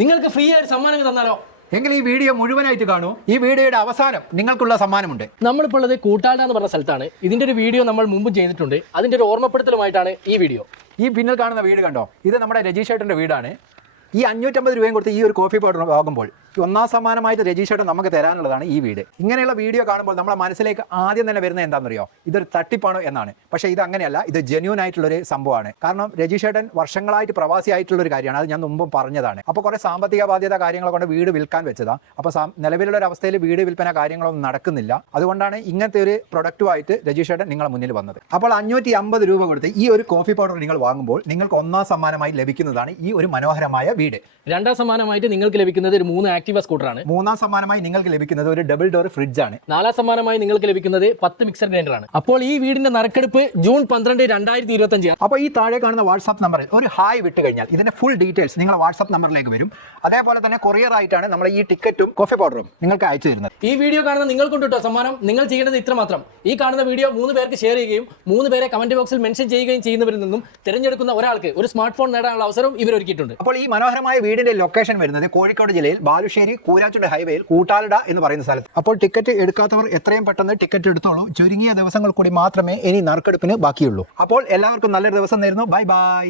നിങ്ങൾക്ക് ഫ്രീ ആയിട്ട് സമ്മാനങ്ങൾ തന്നാലോ? എങ്കിൽ ഈ വീഡിയോ മുഴുവനായിട്ട് കാണൂ. ഈ വീഡിയോയുടെ അവസാനം നിങ്ങൾക്കുള്ള സമ്മാനമുണ്ട്. നമ്മളിപ്പോൾ ഉള്ളത് കൂട്ടാല എന്ന് പറഞ്ഞ സ്ഥലത്താണ്. ഇതിന്റെ ഒരു വീഡിയോ നമ്മൾ മുമ്പ് ചെയ്തിട്ടുണ്ട്. അതിന്റെ ഒരു ഓർമ്മപ്പെടുത്തലുമായിട്ടാണ് ഈ വീഡിയോ. ഈ പിന്നിൽ കാണുന്ന വീട് കണ്ടോ, ഇത് നമ്മുടെ രജീഷേട്ടൻ്റെ വീടാണ്. ഈ 550 രൂപയും കൊടുത്ത് ഈ ഒരു കോഫി പൗഡർ വാങ്ങുമ്പോൾ ഒന്നാം സമ്മാനമായിട്ട് രജീഷേട്ടൻ നമുക്ക് തരാനുള്ളതാണ് ഈ വീട്. ഇങ്ങനെയുള്ള വീഡിയോ കാണുമ്പോൾ നമ്മുടെ മനസ്സിലേക്ക് ആദ്യം തന്നെ വരുന്നത് എന്താണെന്നറിയോ? ഇതൊരു തട്ടിപ്പാണോ എന്നാണ്. പക്ഷേ ഇത് അങ്ങനെയല്ല, ഇത് ജെന്യൂൻ ആയിട്ടുള്ളൊരു സംഭവമാണ്. കാരണം രജീഷേട്ടൻ വർഷങ്ങളായിട്ട് പ്രവാസിയായിട്ടുള്ളൊരു കാര്യമാണ്. അത് ഞാൻ മുമ്പും പറഞ്ഞതാണ്. അപ്പോൾ കുറേ സാമ്പത്തിക ബാധ്യത കാര്യങ്ങളെ കൊണ്ട് വീട് വിൽക്കാൻ വെച്ചതാണ്. അപ്പോൾ നിലവിലുള്ള ഒരു അവസ്ഥയിൽ വീട് വിൽപ്പന കാര്യങ്ങളൊന്നും നടക്കുന്നില്ല. അതുകൊണ്ടാണ് ഇങ്ങനത്തെ ഒരു പ്രൊഡക്റ്റുമായിട്ട് രജീഷേട്ടൻ നിങ്ങളുടെ മുന്നിൽ വന്നത്. അപ്പോൾ 550 രൂപ കൊടുത്ത് ഈ ഒരു കോഫി പൗഡർ നിങ്ങൾ വാങ്ങുമ്പോൾ നിങ്ങൾക്ക് ഒന്നാം സമ്മാനമായി ലഭിക്കുന്നതാണ് ഈ ഒരു മനോഹരമായ വീട്. രണ്ടാം സമ്മാനമായിട്ട് നിങ്ങൾക്ക് ലഭിക്കുന്നത് ഒരു 3 ആക്റ്റീവ സ്കൂട്ടറാണ്. മൂന്നാം സമ്മാനമായി നിങ്ങൾക്ക് ലഭിക്കുന്നത് ഒരു ഡബിൾ ഡോർ ഫ്രിഡ്ജാണ്. നാലാം സമ്മാനമായി നിങ്ങൾക്ക് ലഭിക്കുന്നത് 10 മിക്സർ ഗ്രൈൻഡറാണ്. അപ്പോൾ ഈ വീടിന്റെ നറുക്കെടുപ്പ് ജൂൺ 12, 2025. അപ്പോൾ ഈ താഴെ കാണുന്ന വാട്സാപ്പ് നമ്പറിൽ ഒരു ഹായ് വിട്ട് കഴിഞ്ഞാൽ ഇതിന്റെ ഫുൾ ഡീറ്റെയിൽസ് നിങ്ങളുടെ വാട്സാപ്പ് നമ്പറിലേക്ക് വരും. അതേപോലെ തന്നെ കൊറിയർ ആയിട്ടാണ് നമ്മൾ ഈ ടിക്കറ്റും കോഫി പൗഡറും നിങ്ങൾക്ക് അയച്ചു തരുന്നത്. ഈ വീഡിയോ കാണുന്ന നിങ്ങൾക്കുണ്ട് കേട്ടോ സമ്മാനം. നിങ്ങൾ ചെയ്യേണ്ടത് ഇത്ര മാത്രം: ഈ കാണുന്ന വീഡിയോ 3 പേർക്ക് ഷെയർ ചെയ്യുകയും 3 പേരെ കമന്റ് ബോക്സിൽ മെൻഷൻ ചെയ്യുകയും ചെയ്യുന്നവരിൽ നിന്നും തിരഞ്ഞെടുക്കുന്ന ഒരാൾക്ക് ഒരു സ്മാർട്ട് ഫോൺ നേടാനുള്ള അവസരം ഇവർ ഒരുക്കിയിട്ടുണ്ട്. അപ്പോൾ ഈ മനോഹരമായ വീടിന്റെ ലൊക്കേഷൻ വരുന്നത് കോഴിക്കോട് ജില്ലയിൽ ബാലുശ്ശേരി കൂരാച്ചുണ്ട് ഹൈവേയിൽ കൂട്ടാലട എന്ന് പറയുന്ന സ്ഥലത്ത്. അപ്പോൾ ടിക്കറ്റ് എടുക്കാത്തവർ എത്രയും പെട്ടെന്ന് ടിക്കറ്റ് എടുത്തോളൂ. ചുരുങ്ങിയ ദിവസങ്ങൾ കൂടി മാത്രമേ ഇനി നറുക്കെടുപ്പിന് ബാക്കിയുള്ളൂ. അപ്പോൾ എല്ലാവർക്കും നല്ലൊരു ദിവസം നേരുന്നു. Bye bye.